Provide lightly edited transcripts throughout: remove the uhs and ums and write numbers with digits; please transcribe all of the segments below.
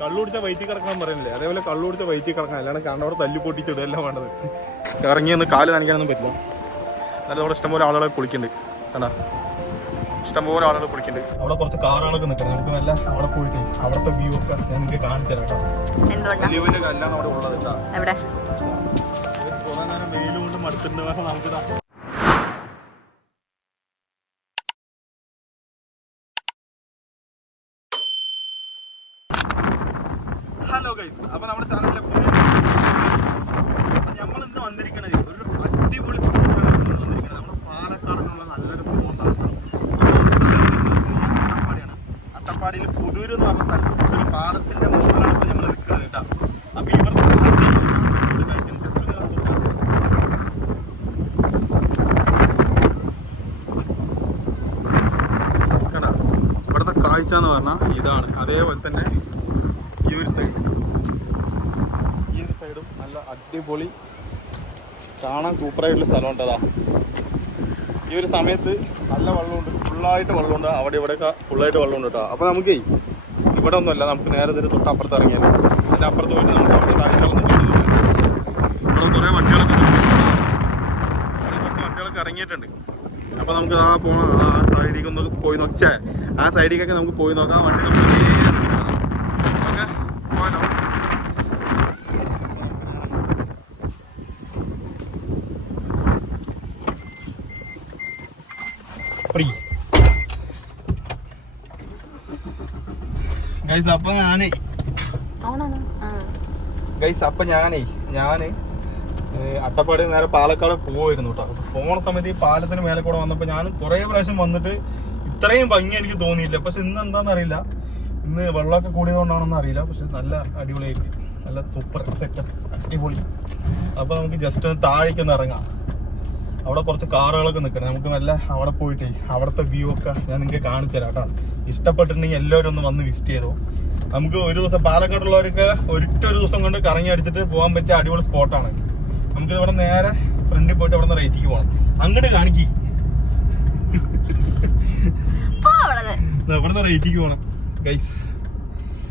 കള്ളുടിച്ച വയറ്റി കിടക്കാൻ പറയുന്നില്ലേ, അതേപോലെ കള്ളുടിച്ച വയറ്റി കിടക്കാൻ, അല്ലാണ്ട് കണ്ടവിടെ തല്ലി പൊട്ടിച്ചിടുക എല്ലാം വേണ്ടത്. ഇറങ്ങിയൊന്ന് കാല് നനയ്ക്കാനൊന്നും പറ്റില്ല. എന്നാലും അവിടെ ഇഷ്ടംപോലെ ആളുകളെ കുളിക്കുന്നുണ്ട്. കണ്ടാ, ഇഷ്ടംപോലെ ആളുകൾ കുളിക്കുന്നുണ്ട്. അവിടെ കുറച്ച് കാറുകളൊക്കെ നിൽക്കണം. നമുക്ക് നല്ല അവിടെ പോയിട്ട് അവിടുത്തെ വ്യൂ ഒക്കെ ഞാൻ നിങ്ങൾക്ക് കാണിച്ചു തരാം കേട്ടോ. വലിയ വലിയ കല്ലാണ് അവിടെ ഉള്ളത് കേട്ടോ. കുറെ നേരം വെയിലും കൊണ്ട് മടുത്തിട്ടുണ്ട്. പക്ഷെ നമുക്കിതാ ഹലോ ഗൈസ്, അപ്പൊ നമ്മുടെ ചാനലിലെ പുതിയ അപ്പൊ നമ്മൾ ഇന്ന് വന്നിരിക്കണത് ഒരു അടിപൊളി സ്പോട്ടാണ്. വന്നിരിക്കുന്നത് നമ്മുടെ പാലക്കാടിനുള്ള നല്ലൊരു സ്പോട്ടാണ്. അട്ടപ്പാടിയാണ്. അട്ടപ്പാടിയിൽ പുതൂര് എന്ന് പറഞ്ഞ സ്ഥലത്ത് പുതൂര് പാലത്തിന്റെ മുകളിലാണ് ഇപ്പൊ നമ്മൾ നിൽക്കുന്നത് കേട്ടോ. അപ്പൊ ഇവിടുത്തെ ജസ്റ്റ് കേട്ടോ, ഇവിടുത്തെ കാഴ്ച എന്ന് പറഞ്ഞാൽ ഇതാണ്. അതേപോലെ തന്നെ ഈ ഒരു സൈഡും നല്ല അടിപൊളി കാണാൻ സൂപ്പറായിട്ടുള്ള സ്ഥലമുണ്ട്. അതാ ഈ ഒരു സമയത്ത് നല്ല വെള്ളമുണ്ട്, ഫുള്ളായിട്ട് വെള്ളമുണ്ട്. അവിടെ ഇവിടെയൊക്കെ ഫുള്ളായിട്ട് വെള്ളമുണ്ട് കേട്ടോ. അപ്പോൾ നമുക്ക് ഇവിടെ ഒന്നുമല്ല, നമുക്ക് നേരെ ഇതിന് തൊട്ടപ്പുറത്ത് ഇറങ്ങിയാൽ അതിൻ്റെ അപ്പുറത്ത് പോയിട്ട് നമുക്ക് അവിടെ കാഴ്ചകളൊന്നും കണ്ടു. ഇവിടെ കുറേ വണ്ടികളൊക്കെ അവിടെ കുറച്ച് വണ്ടികളൊക്കെ ഇറങ്ങിയിട്ടുണ്ട്. അപ്പോൾ നമുക്ക് ആ സൈഡിലേക്ക് ഒന്ന് പോയി നോക്കിയാൽ ആ സൈഡിലേക്കൊക്കെ നമുക്ക് പോയി നോക്കാം. വണ്ടി നമുക്ക് അപ്പൊ ഞാന് അട്ടപ്പാടി നേരെ പാലക്കാട് പോവായിരുന്നു കേട്ടോ. പോണ സമയത്ത് ഈ പാലത്തിന് മേലെ കൂടെ വന്നപ്പോ ഞാൻ കുറെ പ്രാവശ്യം വന്നിട്ട് ഇത്രയും ഭംഗി എനിക്ക് തോന്നിയില്ല. പക്ഷെ ഇന്ന് എന്താണെന്ന് അറിയില്ല, ഇന്ന് വെള്ളമൊക്കെ കൂടിയതുകൊണ്ടാണെന്ന് അറിയില്ല. പക്ഷെ നല്ല അടിപൊളിയായിട്ട് നല്ല സൂപ്പർ സെറ്റപ്പ് അടിപൊളി. അപ്പൊ നമുക്ക് ജസ്റ്റ് ഒന്ന് താഴേക്കൊന്ന് ഇറങ്ങാം. അവിടെ കുറച്ച് കാറുകളൊക്കെ നിൽക്കണം. നമുക്ക് നല്ല അവിടെ പോയിട്ട് അവിടുത്തെ വ്യൂ ഒക്കെ ഞാൻ നിങ്ങൾക്ക് കാണിച്ചു തരാം കേട്ടോ. ഇഷ്ടപ്പെട്ടിട്ടുണ്ടെങ്കിൽ എല്ലാവരും ഒന്ന് വന്ന് വിസിറ്റ് ചെയ്തോ. നമുക്ക് ഒരു ദിവസം പാലക്കാടുള്ളവർക്ക് ഒരു ദിവസം കൊണ്ട് കറങ്ങി അടിച്ചിട്ട് പോകാൻ പറ്റിയ അടിപൊളി സ്പോട്ടാണ്. നമുക്ക് ഇവിടെ നേരെ ഫ്രണ്ടിൽ പോയിട്ട് അവിടെ നിന്ന് റൈറ്റിക്ക് പോകണം. അങ്ങോട്ട് കാണിക്കി ഇവിടുന്ന് റൈറ്റിക്ക് പോകണം ഗൈസ്.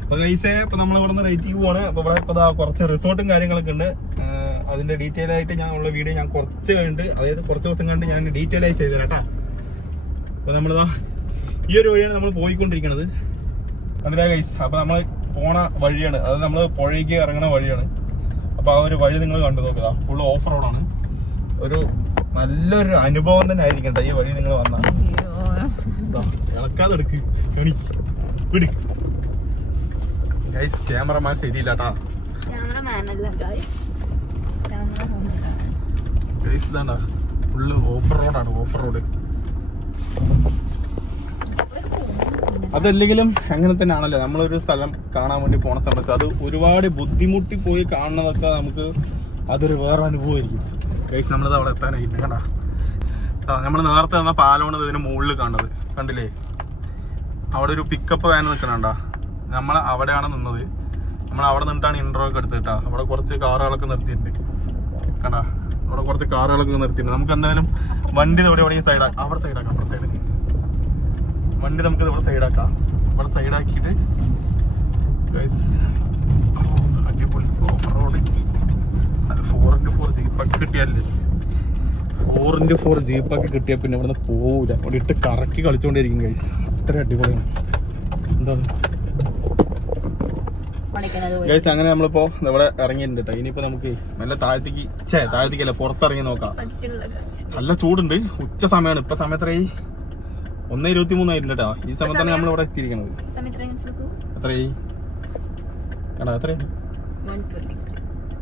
അപ്പൊ ഗൈസേ ഇപ്പൊ നമ്മൾ ഇവിടെ നിന്ന് റൈറ്റിക്ക് പോവാണ്. അപ്പൊ ഇവിടെ ഇപ്പൊ കുറച്ച് റിസോർട്ടും കാര്യങ്ങളൊക്കെ ഉണ്ട്. അതിന്റെ ഡീറ്റെയിൽ ആയിട്ട് ഉള്ള വീഡിയോ ഞാൻ കുറച്ച് കഴിഞ്ഞിട്ട്, അതായത് കുറച്ച് ദിവസം കണ്ട് ഞാൻ ഡീറ്റെയിൽ ആയി ചെയ്തു തരാം കേട്ടോ. അപ്പൊ നമ്മളിതാ ഈ ഒരു വഴിയാണ് നമ്മൾ പോയിക്കൊണ്ടിരിക്കുന്നത്. കണ്ടില്ല ഗൈസ്, അപ്പൊ നമ്മൾ പോണ വഴിയാണ്, അത് നമ്മൾ പുഴയ്ക്ക് ഇറങ്ങണ വഴിയാണ്. അപ്പൊ ആ ഒരു വഴി നിങ്ങൾ കണ്ടു നോക്കുക, ഫുൾ ഓഫ് റോഡാണ്. ഒരു നല്ലൊരു അനുഭവം തന്നെ ആയിരിക്കും ഈ വഴി നിങ്ങൾ വന്നാൽ. ഇളക്കാതെ എടുക്ക് പിടി ഗൈസ്. ക്യാമറമാൻ ശരിയില്ല കേട്ടാ. ഇതാണ്ടാ ഫുള്ള് ഓഫ് റോഡാണ്, ഓഫ് റോഡ്. അതല്ലെങ്കിലും അങ്ങനെ തന്നെ ആണല്ലോ, നമ്മളൊരു സ്ഥലം കാണാൻ വേണ്ടി പോണ സമയത്ത് അത് ഒരുപാട് ബുദ്ധിമുട്ടി പോയി കാണുന്നതൊക്കെ നമുക്ക് അതൊരു വേറെ അനുഭവമായിരിക്കും ഗൈസ്. നമ്മളിത് അവിടെ എത്താനായിട്ട് കണ്ടാ, നമ്മൾ നേരത്തെ തന്ന പാലമാണ് ഇതിന് മുകളിൽ കാണുന്നത്, കണ്ടില്ലേ? അവിടെ ഒരു പിക്കപ്പ് വാൻ നിൽക്കണണ്ടാ. നമ്മൾ അവിടെയാണ് നിന്നത്. നമ്മൾ അവിടെ നിന്നിട്ടാണ് ഇൻട്രോ ഒക്കെ എടുത്തിട്ടാ. അവിടെ കുറച്ച് കാറുകളൊക്കെ നിർത്തിയിട്ടുണ്ട് കണ്ടാ. അവിടെ കുറച്ച് കാറുകളൊക്കെ നിർത്തിയിട്ടുണ്ട്. നമുക്ക് എന്തായാലും വണ്ടി ഇവിടെ സൈഡാക്കാം. അവിടെ സൈഡാക്കാം, അവിടെ സൈഡ് വണ്ടി നമുക്ക് ഇവിടെ സൈഡാക്കാം. ഇവിടെ സൈഡാക്കിയിട്ട് അടിപൊളി ഓഫ് റോഡ് 4x4 ജീപ്പൊക്കെ കിട്ടിയാലേ, 4x4 ജീപ്പൊക്കെ കിട്ടിയാൽ പിന്നെ ഇവിടെ നിന്ന് പോവില്ല. അവിടെ ഇട്ട് കറക്കി കളിച്ചുകൊണ്ടിരിക്കും ഗൈസ്. അത്ര അടിപൊളിയാണ്. എന്താണ് ഗൈസ്, അങ്ങനെ നമ്മളിപ്പോ ഇവിടെ ഇറങ്ങിയിട്ടുണ്ട് കേട്ടോ. ഇനിയിപ്പോ നമുക്ക് നല്ല താഴത്തേക്കല്ല പുറത്തിറങ്ങി നോക്കാം. നല്ല ചൂടുണ്ട്, ഉച്ച സമയമാണ്. ഇപ്പൊ സമയത്രയായി 1:23 ആയിട്ടുണ്ട് കേട്ടോ. ഈ സമയത്താണ് നമ്മൾ ഇവിടെ എത്തിയിരിക്കുന്നത്. എത്രയായി കേട്ടോ? എത്രയായി?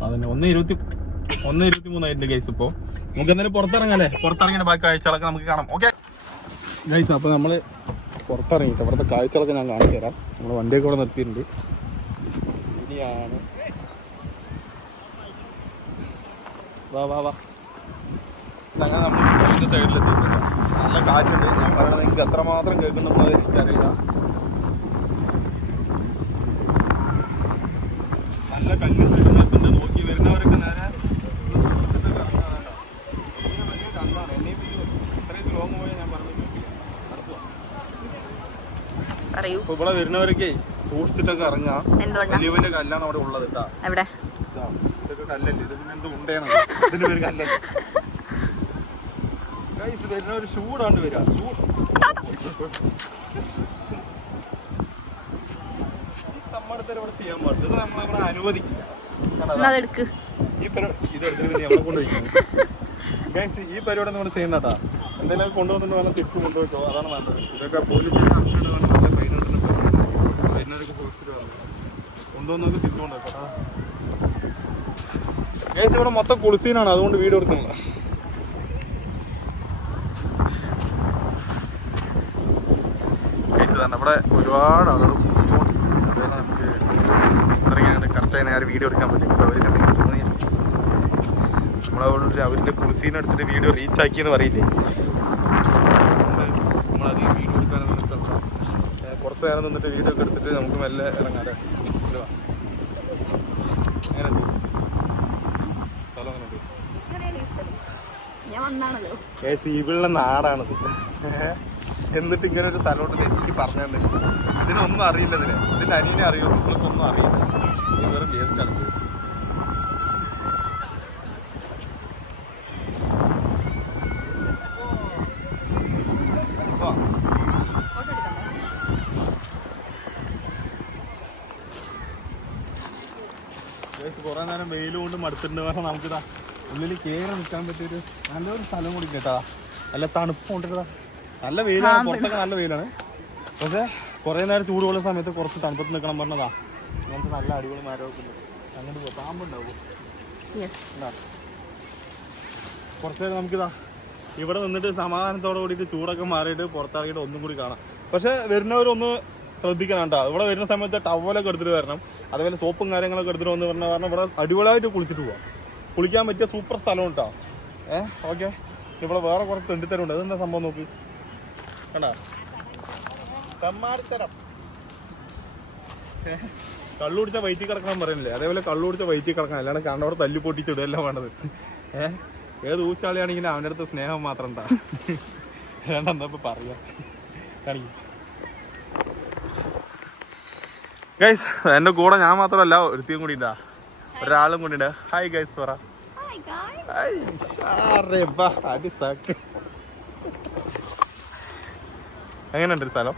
അതന്നെ 1:23 ആയിട്ടുണ്ട് ഗൈസ്. ഇപ്പൊ നമുക്ക് എന്തായാലും പുറത്തിറങ്ങാല്ലേ. പുറത്തിറങ്ങിയ ബാക്കി കാഴ്ചകളൊക്കെ നമുക്ക് കാണാം. ഓക്കെ ഗൈസ്, അപ്പൊ നമ്മള് പുറത്തിറങ്ങിയിട്ട് ഇവിടുത്തെ കാഴ്ചകളൊക്കെ ഞാൻ കാണിച്ചു തരാം. നമ്മൾ വണ്ടിയൊക്കെ ഇവിടെ നിർത്തിയിട്ടുണ്ട്. ഇനിയാണ് അങ്ങനെ നമ്മൾ സൈഡിലെത്തിയിട്ടുണ്ട്. നല്ല കാറ്റുണ്ട്. ഞാൻ പറയുന്നത് നിങ്ങൾക്ക് എത്രമാത്രം കേൾക്കുന്നുണ്ടോ എനിക്കറിയില്ല. നല്ല കല്ലുണ്ട്. നോക്കി വരുന്നവരൊക്കെ നേരെ വലിയ കല്ലാണ്. എന്നെയും ഇത്രയും ലോങ് പോയി ഞാൻ പറഞ്ഞു. ഇവിടെ വരുന്നവരൊക്കെ സൂക്ഷിച്ചിട്ടൊക്കെ ഇറങ്ങാം. വലിയ വലിയ കല്ലാണ് അവിടെ ഉള്ളത് കേട്ടാ. ഇതൊക്കെ കല്ലല്ലേ, ഇത് പിന്നെ എന്ത് ഉണ്ടേണം, ഇതിന്റെ പേര് കല്ലല്ലേ. ഇത് വരുന്ന ഒരു ചൂടാണ്ട് വരിക, ചൂട് നമ്മുടെ ഇവിടെ ചെയ്യാൻ പാടില്ല. ഇത് നമ്മളവിടെ അനുവദിക്കില്ല. ഈ പരിപാടി ഈ പരിപാടി നമ്മൾ ചെയ്യണ്ടാ. എന്തെങ്കിലും കൊണ്ടുവന്നിട്ട് വേണം തിരിച്ചു കൊണ്ടുപോയിട്ടോ, അതാണ് നല്ലത്. ഇതൊക്കെ പോലീസിനെ നല്ല ഫൈനൊക്കെ സൂക്ഷിച്ചിട്ട് വേണം കൊണ്ടുവന്നൊക്കെ തിരിച്ചു കൊണ്ടുപോയിട്ടോ. ഗൈസ് ഇവിടെ മൊത്തം കുളിസീനാണ്, അതുകൊണ്ട് വീഡിയോ എടുക്കുന്നില്ല. ഇവിടെ ഒരുപാട് ആളുകൾ കുളിച്ചുകൊണ്ട്, അതുപോലെ നമുക്ക് ഇത്രയും കറക്റ്റായി നേരെ വീഡിയോ എടുക്കാൻ പറ്റും. അവർക്ക് എന്തെങ്കിലും തോന്നിയില്ല, നമ്മളവിടെ അവരുടെ കുളിസീനെ എടുത്തിട്ട് വീഡിയോ റീച്ച് ആക്കിയെന്ന് പറയില്ലേ, നമ്മളധികം വീഡിയോ എടുക്കാനൊന്നും ഇഷ്ടമല്ല. കുറച്ച് നേരം നിന്നിട്ട് വീഡിയോ ഒക്കെ എടുത്തിട്ട് നമുക്ക് മെല്ലെ ഇറങ്ങാതെ. അങ്ങനെ സ്ഥലം അങ്ങനെ ഇവളുടെ നാടാണത്. എന്നിട്ട് ഇങ്ങനെ ഒരു സ്ഥലത്തോട്ട് എനിക്ക് പറഞ്ഞു തന്നില്ല. ഇതിനൊന്നും അറിയില്ല, ഇതിന്റെ അനിയനെ അറിയുള്ളൂ, നിങ്ങൾക്കൊന്നും അറിയില്ല. ഇത് വെറും വേസ്റ്റാണ്, വേസ്റ്റ്. കുറെ നേരം വെയിൽ കൊണ്ട് മടുത്തിട്ടുണ്ട്. പറഞ്ഞാൽ നമുക്കിതാ ഉള്ളിൽ കയറി നിൽക്കാൻ പറ്റിയൊരു നല്ലൊരു സ്ഥലം കൂടി കേട്ടാ. നല്ല തണുപ്പ് കൊണ്ടിട്ടാ, നല്ല വെയിലാണ്, പുറത്തൊക്കെ നല്ല വെയിലാണ്. പക്ഷെ കുറേ നേരം ചൂടുള്ള സമയത്ത് കുറച്ച് തണുപ്പത്ത് നിൽക്കണം പറഞ്ഞതാ. അങ്ങനത്തെ നല്ല അടിപൊളി മരമൊക്കെ ഉണ്ട്. അങ്ങോട്ട് പോ, പാമ്പുണ്ടാവും. കുറച്ച് നേരം നമുക്കിതാ ഇവിടെ നിന്നിട്ട് സമാധാനത്തോടെ കൂടിയിട്ട് ചൂടൊക്കെ മാറിയിട്ട് പുറത്തിറങ്ങിയിട്ട് ഒന്നും കൂടി കാണാം. പക്ഷെ വരുന്നവരൊന്ന് ശ്രദ്ധിക്കണം കേട്ടോ. ഇവിടെ വരുന്ന സമയത്ത് ടവലൊക്കെ എടുത്തിട്ട് വരണം, അതുപോലെ സോപ്പും കാര്യങ്ങളൊക്കെ എടുത്തിട്ട് വന്ന് പറഞ്ഞ കാരണം ഇവിടെ അടിപൊളിയായിട്ട് കുളിച്ചിട്ട് പോവാം. കുളിക്കാൻ പറ്റിയ സൂപ്പർ സ്ഥലം കേട്ടോ. ഓക്കെ. ഇവിടെ വേറെ കുറച്ച് തെണ്ടിത്തരമുണ്ട്. അതെന്താ സംഭവം നോക്ക്, കണ്ടാ, കമ്മാടിത്തരം. കള്ളു കുടിച്ചാൽ വയറ്റിൽ കിടക്കണം പറയുന്നില്ലേ, അതേപോലെ കള്ളു കുടിച്ചാൽ വയറ്റിൽ കിടക്കണം, അല്ലാണ്ട് കണ്ടവിടെ തല്ലി പൊട്ടിച്ചിടുക എല്ലാം വേണ്ടത്. ഏത് ഊച്ചാളിയാണെങ്കിലും അവൻ്റെ അടുത്ത് സ്നേഹം മാത്രം ഉണ്ടാ. വേണ്ട, എന്താ ഇപ്പം പറയാ, കാണിക്കും. ഗൈസ് എൻ്റെ കൂടെ ഞാൻ മാത്രമല്ല, ഒരുത്തിയും കൂടി ഉണ്ടാ, ഒരാളും കൂടി ഉണ്ട്. ഹായ് ഗൈസ് പറ. എങ്ങനെയുണ്ട് സ്ഥലം?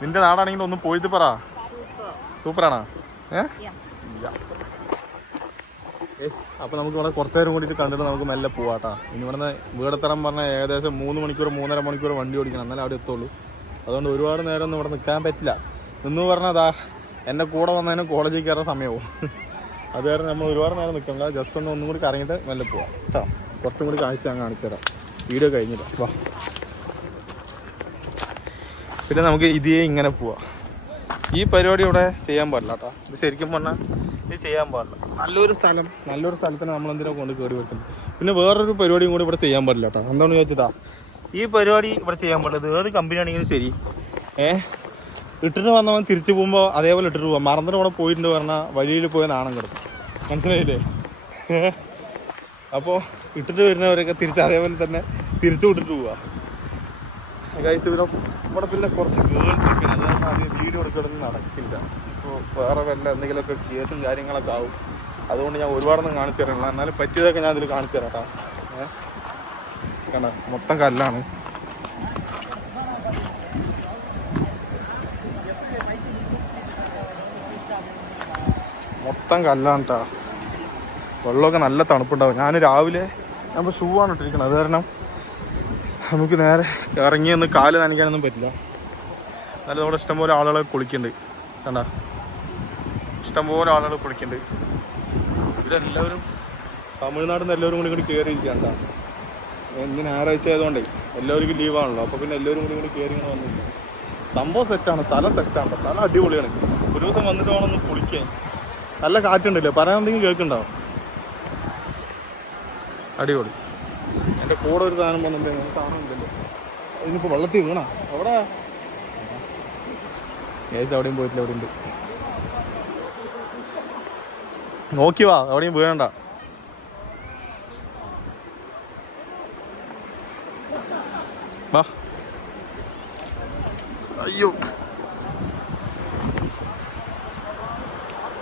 നിന്റെ നാടാണെങ്കിൽ ഒന്ന് പോയിട്ട് പറ. സൂപ്പറാണോ? അപ്പൊ നമുക്ക് ഇവിടെ കുറച്ചു നേരം കൂടിയിട്ട് കണ്ടിട്ട് നമുക്ക് മെല്ലെ പോവാട്ടാ. ഇനി ഇവിടുന്ന് വീടെത്തരം പറഞ്ഞാൽ ഏകദേശം 3 മണിക്കൂർ 3.5 മണിക്കൂർ വണ്ടി ഓടിക്കണം, എന്നാലും അവിടെ എത്തുള്ളൂ. അതുകൊണ്ട് ഒരുപാട് നേരം ഒന്നും ഇവിടെ നിൽക്കാൻ പറ്റില്ല. എന്ന് പറഞ്ഞതാ എൻ്റെ കൂടെ വന്നതിന് കോളേജിൽ കയറുന്ന സമയവും. അത് കാരണം നമ്മൾ ഒരുപാട് നേരം നിൽക്കണ്ട, ജസ്റ്റ് ഒന്നും കൂടി കറങ്ങിയിട്ട് മെല്ലെ പോവാം കേട്ടോ. കുറച്ചും കൂടി കാണിച്ച് ഞാൻ കാണിച്ചു തരാം, വീഡിയോ കഴിഞ്ഞില്ല. വാ, പിന്നെ നമുക്ക് ഇതേ ഇങ്ങനെ പോവാം. ഈ പരിപാടി ഇവിടെ ചെയ്യാൻ പാടില്ല കേട്ടോ. ഇത് ശരിക്കും പറഞ്ഞാൽ ഇത് ചെയ്യാൻ പാടില്ല. നല്ലൊരു സ്ഥലത്തിന് നമ്മളെന്തിനാ കൊണ്ട് കേടി വരുത്തുന്നത്. പിന്നെ വേറൊരു പരിപാടിയും കൂടി ഇവിടെ ചെയ്യാൻ പാടില്ല കേട്ടോ. എന്താണെന്ന് ചോദിച്ചതാ, ഈ പരിപാടി ഇവിടെ ചെയ്യാൻ പാടില്ല. ഇത് ഏത് കമ്പനി ആണെങ്കിലും ശരി, ഇട്ടിട്ട് വന്നവൻ തിരിച്ചു പോകുമ്പോൾ അതേപോലെ ഇട്ടിട്ട് പോവാം. മറന്നിട്ട് ഇവിടെ പോയിട്ടുണ്ട് പറഞ്ഞാൽ വഴിയിൽ പോയ നാണം കിടക്കും, മനസ്സിലായില്ലേ? അപ്പോൾ ഇട്ടിട്ട് വരുന്നവരൊക്കെ തിരിച്ച് അതേപോലെ തന്നെ തിരിച്ചു വിട്ടിട്ട് പോവാ. ഗൈസ് ഇവിടെ പിന്നെ കുറച്ച് ഗേൾസൊക്കെ, അതുകൊണ്ട് ആദ്യം വീഡിയോ എടുക്കണമെന്ന് നടക്കില്ല. ഇപ്പോൾ വേറെ വല്ല എന്തെങ്കിലുമൊക്കെ കേസും കാര്യങ്ങളൊക്കെ ആവും. അതുകൊണ്ട് ഞാൻ ഒരുപാടൊന്നും കാണിച്ചു തരാനില്ല, എന്നാലും പറ്റിയതൊക്കെ ഞാൻ ഇതിൽ കാണിച്ചു തരാം കേട്ടോ. കണ്ട മൊത്തം കല്ലാണ്. മൊത്തം കല്ലാണ് കേട്ടോ. വെള്ളമൊക്കെ നല്ല തണുപ്പുണ്ടാവും. ഞാൻ രാവിലെ നമ്മൾ ഷൂ ആണ് ഇട്ടിരിക്കുന്നത്, അത് കാരണം നമുക്ക് നേരെ ഇറങ്ങി ഒന്ന് കാല് നനയ്ക്കാനൊന്നും പറ്റില്ല. എന്നാലും അവിടെ ഇഷ്ടംപോലെ ആളുകൾ കുളിക്കുന്നുണ്ട്, കണ്ട ഇഷ്ടംപോലെ ആളുകൾ കുളിക്കുന്നുണ്ട്. ഇവരെല്ലാവരും തമിഴ്നാട്ടിൽ നിന്ന് എല്ലാവരും കൂടി കയറിയിരിക്കുകയാണ് കേട്ടോ. ഇന്ന് ഞായറാഴ്ച ആയതുകൊണ്ടേ എല്ലാവർക്കും ലീവാണല്ലോ, അപ്പോൾ പിന്നെ എല്ലാവരും കൂടി കയറി ഇങ്ങനെ വന്നില്ല. സംഭവം സെറ്റാണ്, സ്ഥലം സെറ്റാണ്, സ്ഥലം അടിപൊളിയാണ്. ഒരു ദിവസം വന്നിട്ട് വേണം ഒന്ന് കുളിക്കാൻ. നല്ല കാറ്റുണ്ടല്ലോ, പറയാൻ എന്തെങ്കിലും കേൾക്കുന്നുണ്ടാവും. അടിപൊളി. എൻ്റെ കൂടെ ഒരു സാധനം വന്നിട്ടുണ്ടെങ്കിൽ കാണുന്നില്ലല്ലോ, അതിനിപ്പോൾ വെള്ളത്തിൽ വീണാ അവിടെ. ഏസ് അവിടെയും പോയിട്ടില്ല, അവിടെ ഉണ്ട്. നോക്കി വാ, അവിടെയും വീഴണ്ട. വാ. അയ്യോ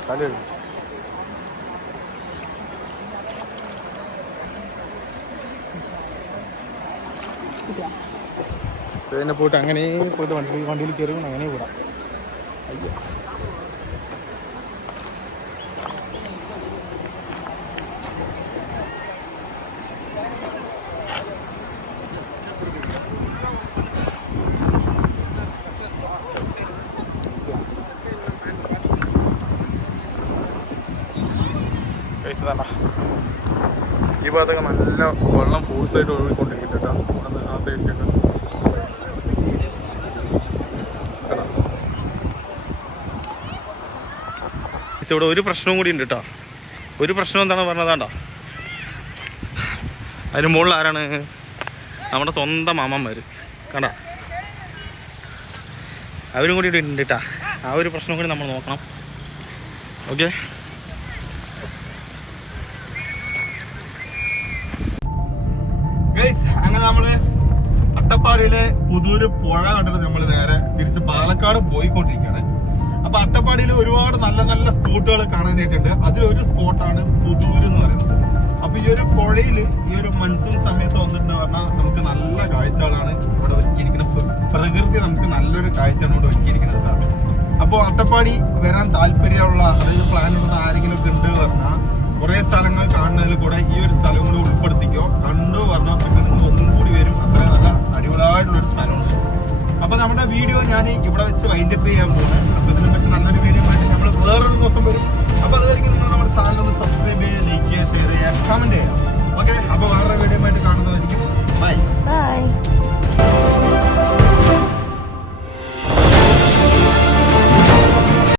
തല പിന്നെ പോയിട്ട് അങ്ങനെ പോയിട്ട് വണ്ടിയിൽ കയറി അങ്ങനെ വിടാം. അയ്യോ ഈ ഭാഗത്തൊക്കെ നല്ല വെള്ളം ഫോഴ്സായിട്ട് ഒഴുകിക്കൊണ്ടിരിക്കും കേട്ടോ. ആ സൈഡിലേക്ക് ഇവിടെ ഒരു പ്രശ്നവും കൂടി ഉണ്ട് കേട്ടോ. ഒരു പ്രശ്നം എന്താണെന്ന് പറഞ്ഞതാണ്ടോ, അതിന് മുകളിൽ ആരാണ്? നമ്മുടെ സ്വന്തം മാമന്മാർ കണ്ട, അവരും കൂടി ഉണ്ട് കേട്ടോ. ആ ഒരു പ്രശ്നം കൂടി നമ്മൾ നോക്കണം. ഓക്കെ, അങ്ങനെ നമ്മള് അട്ടപ്പാടിയിലെ പുതൂര് പുഴ കണ്ടിട്ട് നമ്മൾ നേരെ തിരിച്ച് പാലക്കാട് പോയിക്കൊണ്ടിരിക്കുകയാണ്. അപ്പൊ അട്ടപ്പാടിയിൽ ഒരുപാട് നല്ല നല്ല സ്പോട്ടുകൾ കാണാനായിട്ടുണ്ട്. അതിലൊരു സ്പോട്ടാണ് പുതൂര് എന്ന് പറയുന്നത്. അപ്പൊ ഈ ഒരു പുഴയിൽ ഈ ഒരു മൺസൂൺ സമയത്ത് വന്നിട്ട് പറഞ്ഞാൽ നമുക്ക് നല്ല കാഴ്ചകളാണ് ഇവിടെ ഒരുക്കിയിരിക്കുന്നത്. പ്രകൃതി നമുക്ക് നല്ലൊരു കാഴ്ചയാണ് ഇവിടെ ഒരുക്കിയിരിക്കുന്നത്. അപ്പോൾ അട്ടപ്പാടി വരാൻ താല്പര്യമുള്ള, അതായത് പ്ലാനുള്ള ആരെങ്കിലും ഒക്കെ ഉണ്ട് പറഞ്ഞാൽ കുറെ സ്ഥലങ്ങൾ കാണുന്നതിൽ കൂടെ ഈ ഒരു സ്ഥലം കൂടി ഉൾപ്പെടുത്തിക്കോ. കണ്ടു പറഞ്ഞാൽ പിന്നെ നിങ്ങൾ ഒന്നും കൂടി വരും. അത്ര നല്ല അടിപൊളിയായിട്ടുള്ളൊരു സ്ഥലമാണ്. അപ്പൊ നമ്മുടെ വീഡിയോ ഞാൻ ഇവിടെ വെച്ച് വൈൻഡപ്പ് ചെയ്യാൻ പോകുന്നത്. അപ്പൊ ഇതിനെ വെച്ച് നല്ലൊരു വീഡിയോ